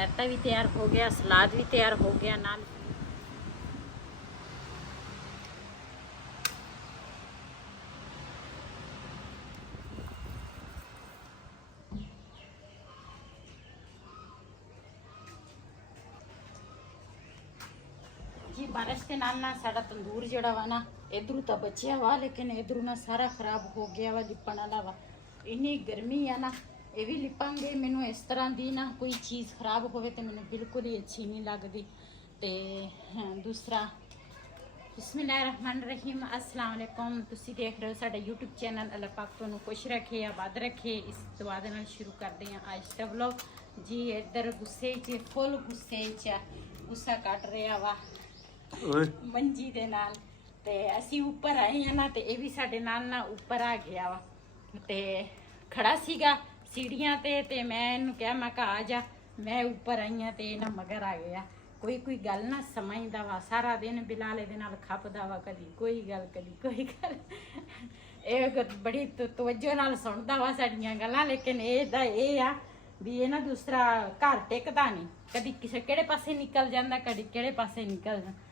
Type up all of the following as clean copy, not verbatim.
रायता भी तैयार हो गया, सलाद भी तैयार हो गया नाल। जी बारिश के नाल ना साडा तंदूर जिहड़ा वा ना इधरों तो बचिया वा, लेकिन इधरों ना सारा खराब हो गया वा, लिपण वाला वा। इन्नी गर्मी है ना, ये भी लिपांगे। मैनू इस तरह की ना कोई चीज़ खराब होवे तो मैनू बिल्कुल ही अच्छी नहीं लगती। ते दूसरा बिस्मिल्लाहिर्रहमानिर्रहीम, अस्सलाम वालेकुम। तुसी देख रहे हो साडा यूट्यूब चैनल। अल्लाह पाक तुहानू खुश रखे, आबाद रखे। इस दुआ दे नाल शुरू करते हैं आज का व्लॉग। जी इधर गुस्से च, फुल गुस्से च, गुस्सा कट रहा वा मंजी दे नाल। ते असी ऊपर आए हैं ना, ते ये भी साडे नाल ना ऊपर आ गया वा। ते खड़ा सीगा सीढ़ियां ते मैं इहनू कहा, मैं कहा आ जा। मैं ऊपर आई हाँ ते ना मगर आ गया। कोई गल ना समझदा वा, सारा दिन बिलाल दे नाल खपदा वा, कदी कोई गल कदी कोई गल। ये बड़ी तवज्जो नाल सुनदा वा साडियां गल्लां, लेकिन एदा एह् आ भी ये ना दूसरा घर टिकदा नहीं, कदी किसे केड़े पासे निकल जांदा, कदी केड़े पासे निकल जांदा।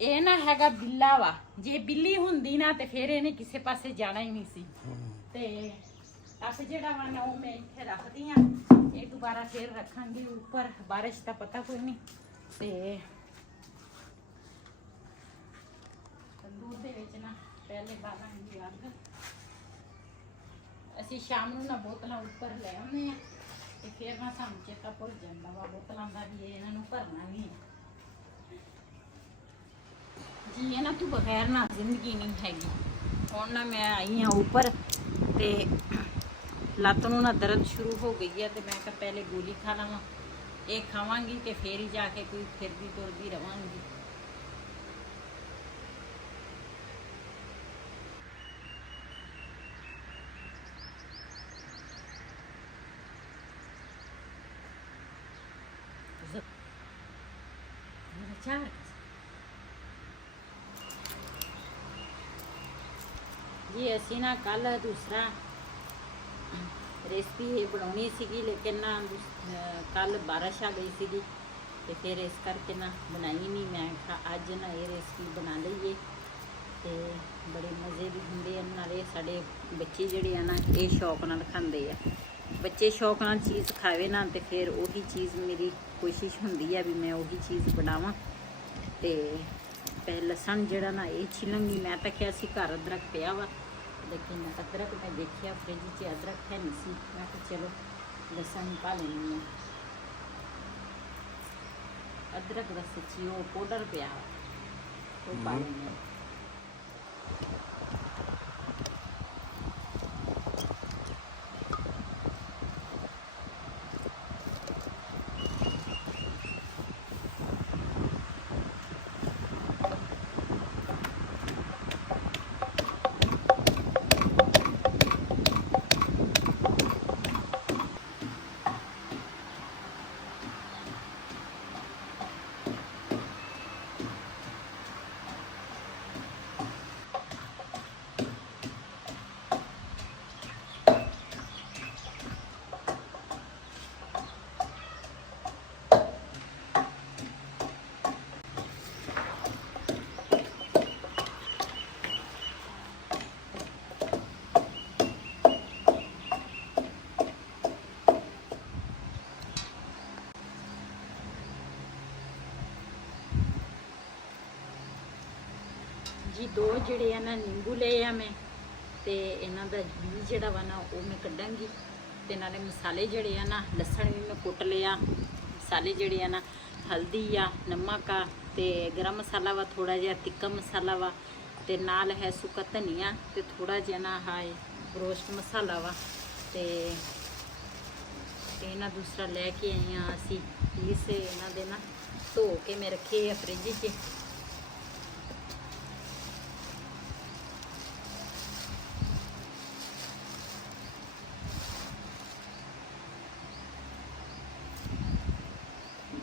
ਇਹ ਨਾ ਹੈਗਾ ਬਿੱਲਾ ਵਾ, ਜੇ ਬਿੱਲੀ ਹੁੰਦੀ ਨਾ ਤੇ ਫਿਰ ਇਹਨੇ ਕਿਸੇ ਪਾਸੇ ਜਾਣਾ ਹੀ ਨਹੀਂ ਸੀ। ਤੇ ਟੱਪ ਜਿਹੜਾ ਵਾ ਨਾ ਉਹ ਮੈਂ ਇੱਥੇ ਰੱਖਦੀ ਆ, ਇਹ ਦੁਬਾਰਾ ਫਿਰ ਰੱਖਾਂਗੀ ਉੱਪਰ, ਬਾਰਿਸ਼ ਦਾ ਪਤਾ ਕੋਈ ਨਹੀਂ। ਤੇ ਤੰਦੂਰ ਦੇ ਵਿੱਚ ਨਾ ਪਹਿਲੇ ਬਾਲਾਂਗੀ ਅੱਗ। ਅਸੀਂ ਸ਼ਾਮ ਨੂੰ ਨਾ ਬੋਤਲਾਂ ਉੱਪਰ ਲੈ ਆਉਂਦੇ ਆ, ਤੇ ਫਿਰ ਨਾ ਸਾਨੂੰ ਚੇਤਾ ਭੁੱਲ ਜਾਂਦਾ ਵਾ ਬੋਤਲਾਂ ਦਾ ਵੀ ਇਹਨਾਂ ਨੂੰ ਭਰਨਾ ਵੀ ਹੈ। जी है ना तू बगैर ना जिंदगी नहीं हैगी। हुण ना मैं आई हाँ ऊपर, ते लत्त नूं ना दर्द शुरू हो गई है, तो मैं कहा पहले गोली खा लवां, ये खावांगी तो फिर ही जाके कोई फिरदी तुरदी रवांगी। चार जी असी ना कल दूसरा रेसिपी ये बनानी सीगी, लेकिन ना कल बारिश आ गई सीगी, तो फिर इस करके ना बनाई नहीं। मैं अज ना ये रेसिपी बना लईए, तो बड़े मज़े भी होंगे। नाले साडे बच्चे जिहड़े आ ना ये शौक नाल खांदे आ। बच्चे शौक नाल चीज़ खावे ना, तो फिर वही चीज़ मेरी कोशिश होंदी है भी मैं वही चीज़ बनावां। तो पहले लसन जिहड़ा ना ये छिलंगी। मैं तो क्या सी घर अदरक पिया वा, लेकिन अदरक मैं देखिया फ्रिज च अदरक है नहीं सी। मैं कहा चलो लसन पा लेनी है। अदरक का सच्ची वो पाउडर पिया वो पा लेनी। जी दो जिहड़े आ ना नींबू ले आ मैं, ते इन्हां दा बीज जिहड़ा वा ना वो मैं कड्डांगी। ते नाले मसाले जिहड़े आ ना लसण भी मैं कुट लिया। मसाले जिहड़े आ ना हल्दी आ, नमक आ, ते गरम मसाला वा, थोड़ा जिहा तिक्का मसाला वा, ते नाल है सुक्का धनिया, ते थोड़ा जिहा ना हाय रोस्ट मसाला वा। ते इन्हां दूसरा लैके आई हाँ असी पीस इन्हां दे ना धो के मैं रखे आ फ्रिज च।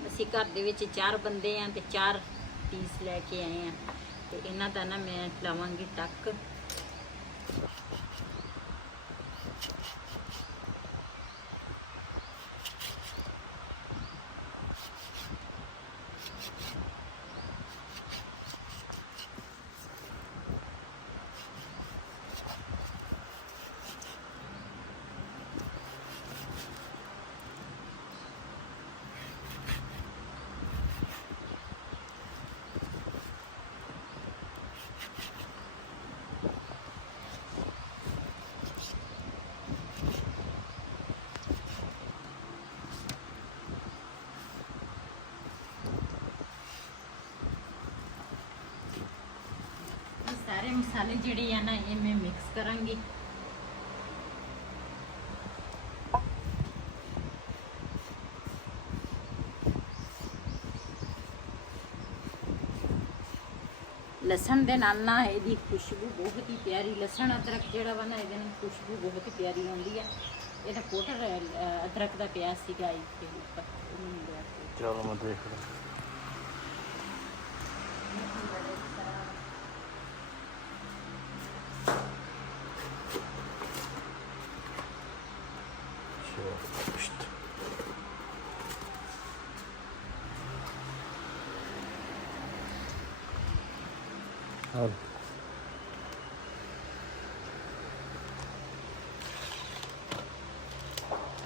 ਅਸੀਂ घर ਦੇ ਵਿੱਚ 4 ਬੰਦੇ ਆ ਤੇ 4 ਪੀਸ ਲੈ ਕੇ ਆਏ ਆ, ਤੇ ਇਹਨਾਂ ਦਾ ਨਾ ਮੈਂ ਲਾਵਾਂਗੀ ਟੱਕ। ਸਾਰੇ ਮਸਾਲੇ ਜਿਹੜੇ ਆ ਨਾ ਇਹ ਮੈਂ ਮਿਕਸ ਕਰਾਂਗੀ। ਲਸਣ ਦੇ ਨਾਲ ਨਾ ਇਹਦੀ ਖੁਸ਼ਬੂ ਬਹੁਤ ਹੀ ਪਿਆਰੀ, ਲਸਣ ਅਦਰਕ ਜਿਹੜਾ ਵਾ ਨਾ ਇਹਦੇ ਨਾਲ ਖੁਸ਼ਬੂ ਬਹੁਤ ਹੀ ਪਿਆਰੀ ਆਉਂਦੀ ਆ। ਇਹਦਾ ਪਾਊਡਰ ਅਦਰਕ ਦਾ ਪਿਆ ਸੀਗਾ ਇੱਥੇ ਉੱਪਰ, ਉਹਨੂੰ ਲਿਆ ਕੇ ਚਲੋ ਮੈਂ ਦੇਖ ਲਾਂ। और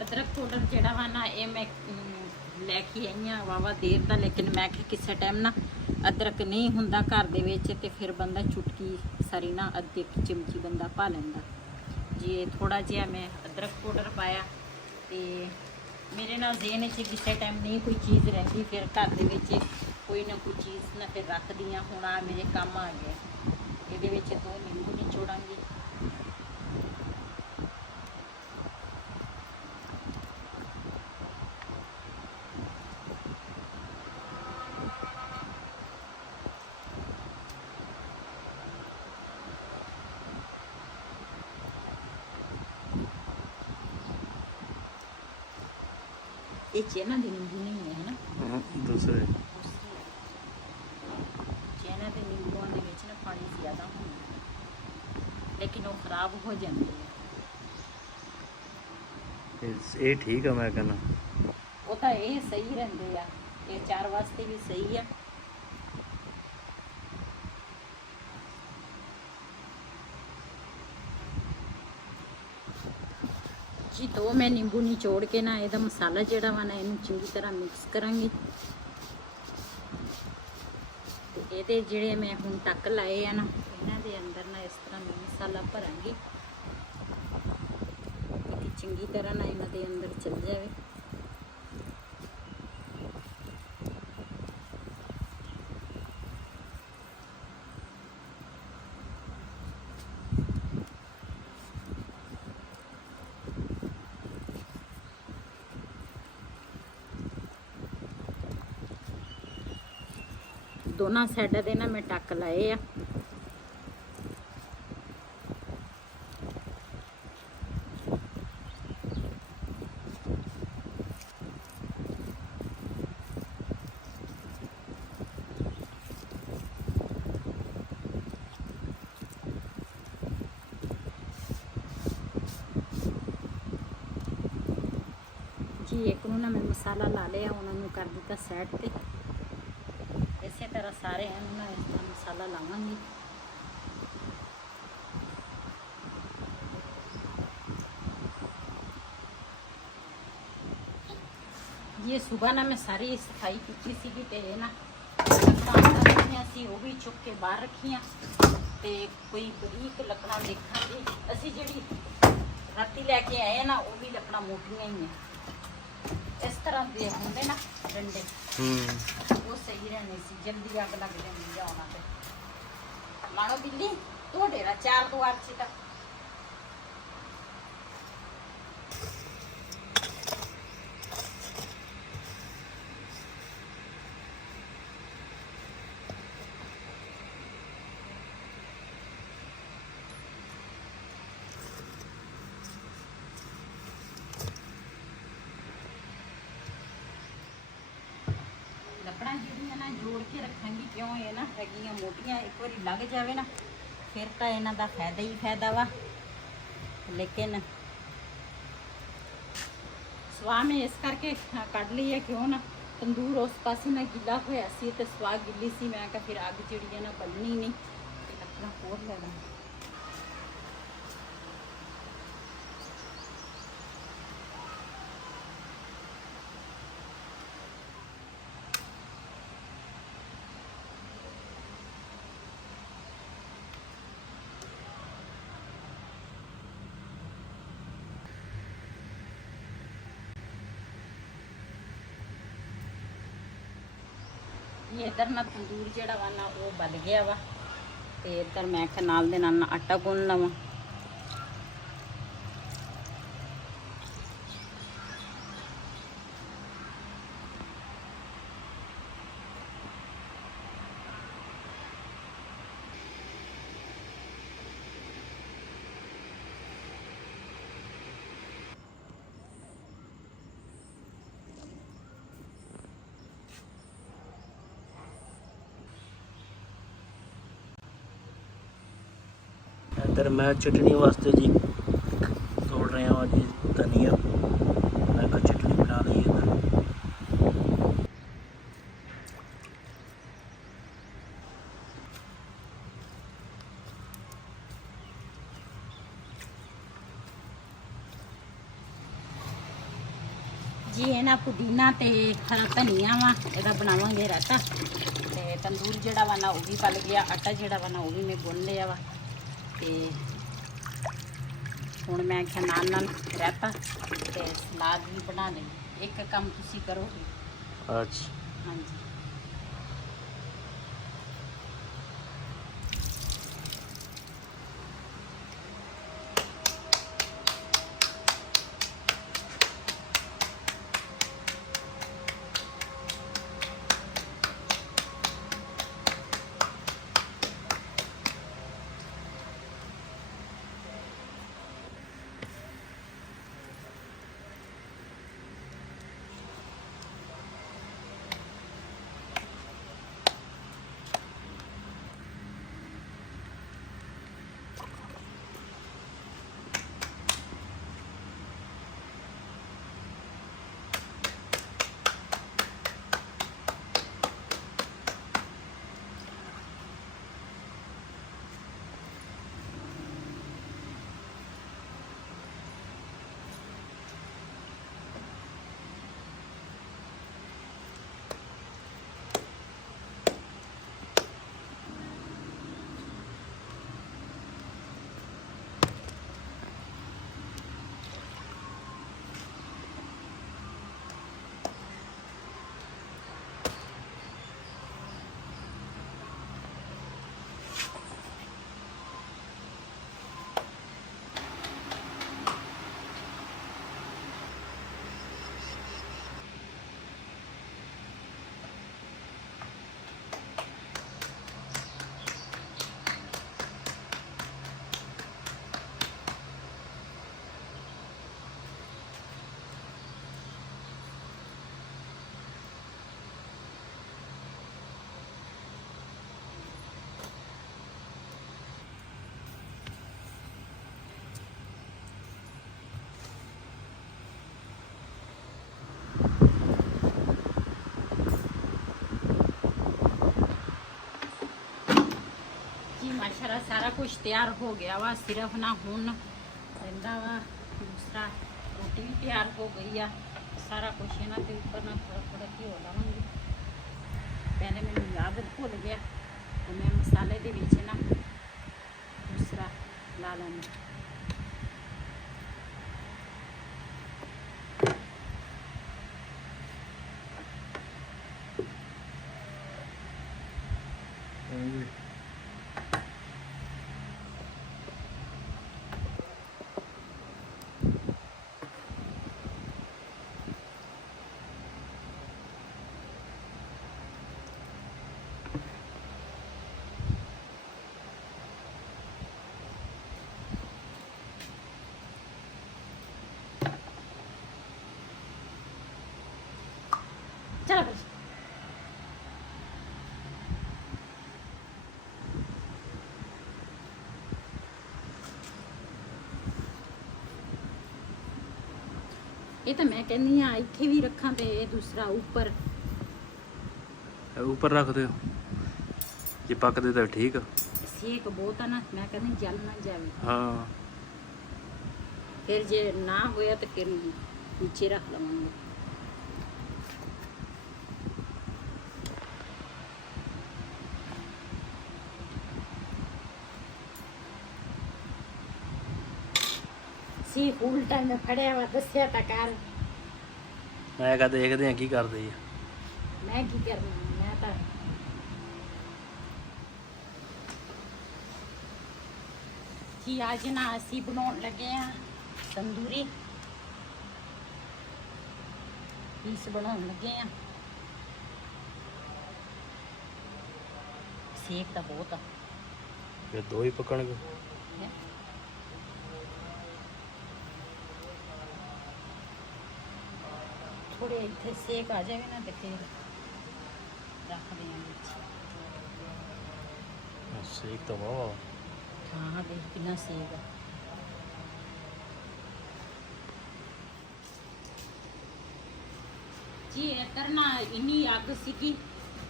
ਅਦਰਕ ਪਾਊਡਰ ਜਿਹੜਾ ਵਾ ਨਾ ਇਹ ਮੈਂ ਲੈ ਕੇ ਆਈ ਹਾਂ ਵਾਵਾ ਦੇਰ ਦਾ, ਲੇਕਿਨ ਮੈਂ ਕਿ ਕਿਸੇ ਟਾਈਮ ਨਾ ਅਦਰਕ ਨਹੀਂ ਹੁੰਦਾ ਘਰ ਦੇ ਵਿੱਚ ਤੇ ਫਿਰ ਬੰਦਾ ਚੁਟਕੀ ਸਾਰੀ ਨਾ ਅੱਧੀ ਚਮਚੀ ਬੰਦਾ ਪਾ ਲੈਂਦਾ ਜੀ। ਇਹ ਥੋੜਾ ਜਿਹਾ ਮੈਂ ਅਦਰਕ ਪਾਊਡਰ ਪਾਇਆ ਤੇ ਮੇਰੇ ਨਾਲ ਜ਼ੇਨ 'ਚ ਕਿਸੇ ਟਾਈਮ ਨਹੀਂ ਕੋਈ ਚੀਜ਼ ਰਹਿੰਦੀ, ਫਿਰ ਘਰ ਦੇ ਵਿੱਚ ਕੋਈ ਨਾ ਕੋਈ ਚੀਜ਼ ਨਾ ਫਿਰ ਰੱਖਦੀ ਹਾਂ। ਹੁਣ ਆ ਮੇਰੇ ਕੰਮ ਆ ਗਿਆ, ਇਹਦੇ ਵਿੱਚ 2 ਨਿੰਬੂ ਨਿਚੋੜਾਂਗੀ। ਇਹ ਚੈਨਾ ਦੇ ਨਿੰਬੂ ਨਹੀਂ ਹੈ ਨਾ, दूसरे ਚੈਨਾ ਦੇ ਨਿੰਬੂਆਂ ਦੇ ਵਿੱਚ ਨਾ ਪਾਣੀ ਜ਼ਿਆਦਾ ਹੁੰਦਾ, ਲੇਕਿਨ ਉਹ ਖਰਾਬ ਹੋ ਜਾਂਦੇ ਆ। ये ठीक है मैं कहना। ਉਹ ਤਾਂ ਇਹ ਸਹੀ ਰਹਿੰਦੇ ਆ, ਇਹ ਅਚਾਰ ਵਾਸਤੇ ਵੀ ਸਹੀ ਆ। ਜੀ 2 ਮੈਂ ਨਿੰਬੂ ਨਿਚੋੜ ਕੇ ਨਾ ਇਹਦਾ ਮਸਾਲਾ ਜਿਹੜਾ ਵਾ ਨਾ ਇਹਨੂੰ ਚੰਗੀ ਤਰ੍ਹਾਂ ਮਿਕਸ ਕਰਾਂਗੀ। ਤੇ ਇਹਦੇ ਜਿਹੜੇ ਮੈਂ ਹੁਣ ਟੱਕ ਲਾਏ ਆ ਨਾ ਇਹਨਾਂ ਦੇ ਅੰਦਰ ਨਾ ਇਸ ਤਰ੍ਹਾਂ ਮੈਂ ਮਸਾਲਾ ਭਰਾਂਗੀ ਕਿ ਚੰਗੀ ਤਰ੍ਹਾਂ ਨਾ ਇਹਨਾਂ ਦੇ ਅੰਦਰ ਚਲ ਜਾਵੇ। ਦੋਨਾਂ ਸਾਈਡਾਂ ਦੇ ਨਾ ਮੈਂ ਟੱਕ ਲਾਏ ਆ। ਜੀ ਇੱਕ ਨੂੰ ਨਾ ਮੈਂ ਮਸਾਲਾ ਲਾ ਲਿਆ, ਉਹਨਾਂ ਨੂੰ ਕਰ ਦਿੱਤਾ ਸਾਈਡ ਤੇ। ਇਸੇ ਤਰ੍ਹਾਂ ਸਾਰੇ ਇਹਨੂੰ ਨਾ ਇਸ ਤਰ੍ਹਾਂ ਮਸਾਲਾ ਲਾਵਾਂਗੀ। ये सुबह ना मैं सारी सफाई की सी ते ना रखियां सी, वो भी चुक के बाहर रखियां ते कोई बरीक लकड़ा देखांगे असी जिहड़ी राती लैके आए ना वो भी लकड़ा मोटियां ही है। इस तरह के होंगे ना डंडे वो सही रहने सी, जल्दी अग लग जाती है। आना पे मानो बिल्ली तो डेरा 4 द्वार से तक लकड़ा ਜਿਹੜੀਆਂ ਨਾ ਜੋੜ ਕੇ ਰੱਖਾਂਗੀ। ਕਿਉਂ ਇਹ ਨਾ ਹੈਗੀਆਂ ਮੋਟੀਆਂ, ਇੱਕ ਵਾਰੀ ਲੱਗ ਜਾਵੇ ਨਾ ਫਿਰ ਤਾਂ ਇਹਨਾਂ ਦਾ ਫਾਇਦਾ ਹੀ ਫਾਇਦਾ ਵਾ। ਲੇਕਿਨ ਸਵਾਹ ਮੈਂ ਇਸ ਕਰਕੇ ਕੱਢ ਲਈ ਹੈ, ਕਿਉਂ ਨਾ ਤੰਦੂਰ ਉਸ ਪਾਸੇ ਨਾ ਗਿੱਲਾ ਹੋਇਆ ਸੀ ਤੇ ਸਵਾਹ ਗਿੱਲੀ ਸੀ। ਮੈਂ ਕਿਹਾ ਫਿਰ ਅੱਗ ਜਿਹੜੀ ਹੈ ਨਾ ਬਲਣੀ ਨਹੀਂ ਤੇ ਲੱਕੜਾਂ ਹੋਰ ਲੈ ਲਾਂ। ये इधर ना तंदूर जड़ा वा ना वो बल गया वा ਤੇ ਇੱਧਰ ਮੈਂ ਕਿਹਾ ਨਾਲ ਦੇ ਨਾਲ ਆਟਾ ਗੁੰਨ ਲਵਾਂ। ਇੱਧਰ ਮੈਂ ਚਟਨੀ ਵਾਸਤੇ ਜੀ ਤੋੜ ਰਿਹਾ ਹਾਂ ਜੀ ਧਨੀਆ। ਮੈਂ ਕਿਹਾ ਚਟਨੀ ਬਣਾ ਲਈ ਇੱਧਰ। ਜੀ ਇਹ ਨਾ ਪੁਦੀਨਾ ਤੇ ਹਰਾ ਧਨੀਆ ਵਾ, ਇਹਦਾ ਬਣਾਵਾਂਗੇ ਰਾਇਤਾ। ਤੇ ਤੰਦੂਰ ਜਿਹੜਾ ਵਾ ਨਾ ਉਹ ਵੀ ਪਲ ਗਿਆ, ਆਟਾ ਜਿਹੜਾ ਵਾ ਨਾ ਉਹ ਵੀ ਮੈਂ ਗੁੰਨ ਲਿਆ ਵਾ। ਤੇ ਹੁਣ ਮੈਂ ਕਿਹਾ ਨਾਲ ਨਾਲ ਰਾਇਤਾ ਤੇ ਸਲਾਦ ਵੀ ਬਣਾ ਲਈ। ਇੱਕ ਕੰਮ ਤੁਸੀਂ ਕਰੋਗੇ। ਅੱਛਾ ਹਾਂਜੀ ਮਾਸ਼ਾਅੱਲਾ ਸਾਰਾ ਕੁਝ ਤਿਆਰ ਹੋ ਗਿਆ ਵਾ। ਸਿਰਫ ਨਾ ਹੁਣ ਰਹਿੰਦਾ ਵਾ ਦੂਸਰਾ, ਰੋਟੀ ਵੀ ਤਿਆਰ ਹੋ ਗਈ ਆ। ਸਾਰਾ ਕੁਝ ਇਹਨਾਂ ਦੇ ਉੱਪਰ ਨਾ ਥੋੜਾ ਥੋੜਾ ਘਿਓ ਲਾਵਾਂਗੇ। ਪਹਿਲੇ ਮੈਨੂੰ ਯਾਦ ਭੁੱਲ ਗਿਆ ਤੇ ਮੈਂ ਮਸਾਲੇ ਦੇ ਵਿੱਚ ਨਾ ਦੂਸਰਾ ਲਾ ਲਾਂਗੀ। चलो भाई ये तो मैं कहनी हाँ इत्थे भी रखा ते दूसरा ऊपर ऊपर रख दो जे पकदे तो ठीक। सेक बहुत है ना, मैं कहनी जल ना जाए। हाँ फिर जे ना होया तो फिर नीचे रख लवांगे। सी फूल टाइम में फड़िया वा दस्या ता कर। मैं कहा देखते हैं की करते हैं। मैं की करना मैं तो ਜੀ ਅੱਜ ਨਾ ਅਸੀਂ ਬਣਾਉਣ ਲੱਗੇ ਆ ਤੰਦੂਰੀ ਪੀਸ ਬਣਾਉਣ ਲੱਗੇ ਆ। ਸੇਕ ਤਾਂ ਬਹੁਤ ਆ, ਫਿਰ ਦੋ ਹੀ ਪਕਣਗੇ। ਹੈਂ। ਥੋੜੇ ਇੱਥੇ ਸੇਕ ਆ ਜਾਵੇ ਨਾ ਤੇ ਫਿਰ ਰੱਖਦੇ ਆ ਵਿੱਚ। ਸੇਕ ਤਾਂ ਵਾਹ। ਹਾਂ ਦੇਖ ਕਿੰਨਾ ਸੇਕ ਆ। ਜੀ ਇੱਧਰ ਨਾ ਇੰਨੀ ਅੱਗ ਸੀਗੀ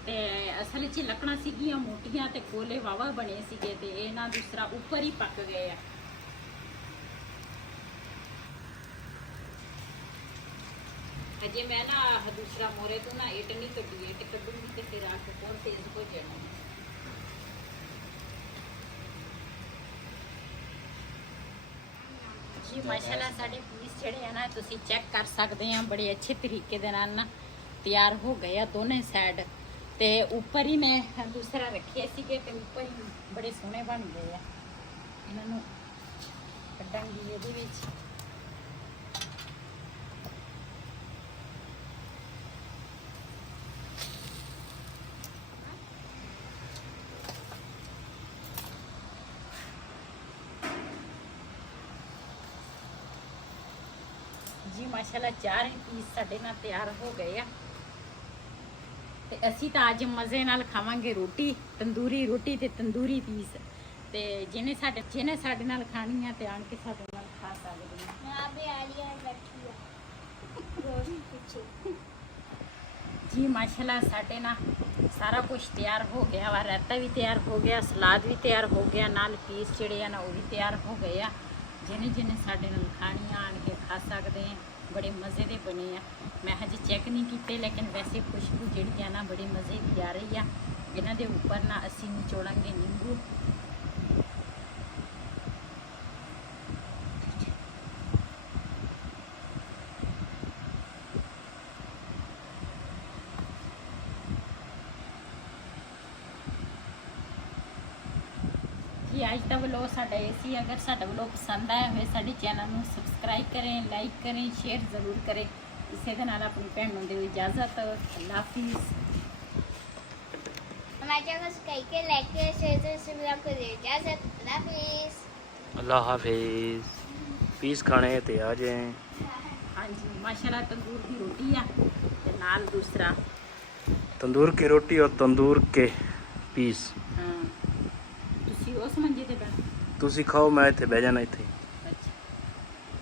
ਤੇ ਅਸਲ 'ਚ ਲੱਕੜਾਂ ਸੀਗੀਆਂ ਮੋਟੀਆਂ ਤੇ ਕੋਲੇ ਵਾਵਾ ਬਣੇ ਸੀਗੇ ਤੇ ਇਹ ਨਾ ਦੂਸਰਾ ਉੱਪਰ ਹੀ ਪੱਕ ਗਏ ਆ। ਅਜੇ ਮੈਂ ਨਾ ਆਹ ਦੂਸਰਾ ਮੋਰੇ ਤੋਂ ਨਾ ਇੱਟ ਨਹੀਂ ਕੱਢੀ, ਇੱਟ ਕੱਢੂੰਗੀ ਤੇ ਫਿਰ ਅੱਗ ਹੋਰ ਤੇਜ਼ ਹੋ ਜਾਣਾ। ਜੀ ਮਾਸ਼ਾਅੱਲਾ ਸਾਡੇ ਪੀਸ ਜਿਹੜੇ ਆ ਨਾ ਤੁਸੀਂ ਚੈੱਕ ਕਰ ਸਕਦੇ ਆ, ਬੜੇ ਅੱਛੇ ਤਰੀਕੇ ਦੇ ਨਾਲ ਨਾ ਤਿਆਰ ਹੋ ਗਏ ਆ ਦੋਨੇ ਸਾਈਡ। ਤੇ ਉੱਪਰ ਹੀ ਮੈਂ ਦੂਸਰਾ ਰੱਖੇ ਸੀਗੇ ਤੇ ਉੱਪਰ ਹੀ ਬੜੇ ਸੋਹਣੇ ਬਣ ਗਏ ਆ। ਇਹਨਾਂ ਨੂੰ ਕੱਢਾਂਗੀ ਇਹਦੇ ਵਿੱਚ। ਜੀ ਮਾਸ਼ਾਅੱਲਾ ਚਾਰ ਪੀਸ ਸਾਡੇ ਨਾਲ ਤਿਆਰ ਹੋ ਗਏ ਆ ਤੇ ਅਸੀਂ ਤਾਂ ਅੱਜ ਮਜ਼ੇ ਨਾਲ ਖਾਵਾਂਗੇ ਰੋਟੀ, ਤੰਦੂਰੀ ਰੋਟੀ ਤੇ ਤੰਦੂਰੀ ਪੀਸ। ਤੇ ਜਿਹਨੇ ਸਾਡੇ ਨਾਲ ਖਾਣੀ ਆ ਤੇ ਆਣ ਕੇ ਸਾਡੇ ਨਾਲ ਖਾ ਸਕਦੇ ਆ। ਮੈਂ ਵੀ ਆਲੀਆ ਬੈਠੀ ਆ ਰੋਜ਼ ਪਿੱਛੇ। ਜੀ ਮਾਸ਼ਾਅੱਲਾ ਸਾਡੇ ਨਾਲ ਸਾਰਾ ਕੁਝ ਤਿਆਰ ਹੋ ਗਿਆ ਵਾ। ਰਾਇਤਾ ਵੀ ਤਿਆਰ ਹੋ ਗਿਆ, ਸਲਾਦ ਵੀ ਤਿਆਰ ਹੋ ਗਿਆ, ਨਾਲ ਪੀਸ ਜਿਹੜੇ ਆ ਨਾ ਉਹ ਵੀ ਤਿਆਰ ਹੋ ਗਏ ਆ। ਜਿਹਨੇ ਸਾਡੇ ਨਾਲ ਖਾਣੀਆਂ ਆਣ ਕੇ ਖਾ ਸਕਦੇ ਆ। ਬੜੇ ਮਜ਼ੇ ਦੇ ਬਣੇ ਆ। ਮੈਂ ਹਜੇ ਚੈੱਕ ਨਹੀਂ ਕੀਤੇ ਲੇਕਿਨ ਵੈਸੇ ਖੁਸ਼ਬੂ ਜਿਹੜੀ ਆ ਨਾ ਬੜੀ ਮਜ਼ੇ ਦੀ ਆ ਰਹੀ ਆ। ਇਹਨਾਂ ਦੇ ਉੱਪਰ ਨਾ ਅਸੀਂ ਨਿਚੋੜਾਂਗੇ ਨਿੰਬੂ। ਜੀ ਅੱਜ ਦਾ ਵਲੋਗ ਸਾਡਾ ਇਹ ਸੀ। ਅਗਰ ਸਾਡਾ ਵਲੋਗ ਪਸੰਦ ਆਇਆ ਹੋਵੇ ਸਾਡੇ ਚੈਨਲ ਨੂੰ ਸਬਸਕ੍ਰਾਈਬ ਕरें, ਲਾਈਕ करें, ਸ਼ੇਅਰ ਜ਼ਰੂਰ ਕरें। ਇਸੇ ਦੇ ਨਾਲ ਆਪਣੀ ਭੈਣ ਨੂੰ ਦਿਓ ਇਜਾਜ਼ਤ। ਅੱਲਾਹ ਹਾਫਿਜ਼। हमारे चैनल सब्सक्राइब के लाइक के शेयर से मिला कर दे इजाजत। अल्लाह हाफिज़। ਅੱਲਾ ਹਾਫਿਜ਼। ਪੀਸ ਖਾਣੇ ਤੇ ਆ ਜਾਏ। ਹਾਂਜੀ ਮਾਸ਼ਾਅੱਲਾ ਤੰਦੂਰ ਦੀ ਰੋਟੀ ਆ ਤੇ ਨਾਲ ਦੂਸਰਾ तंदूर की रोटी और तंदूर के पीस। ਤੁਸੀਂ ਉਸ ਮੰਜੇ ਤੇ ਬੈਠ ਤੁਸੀਂ ਖਾਓ, ਮੈਂ ਇੱਥੇ ਬਹਿ ਜਾਣਾ ਇੱਥੇ।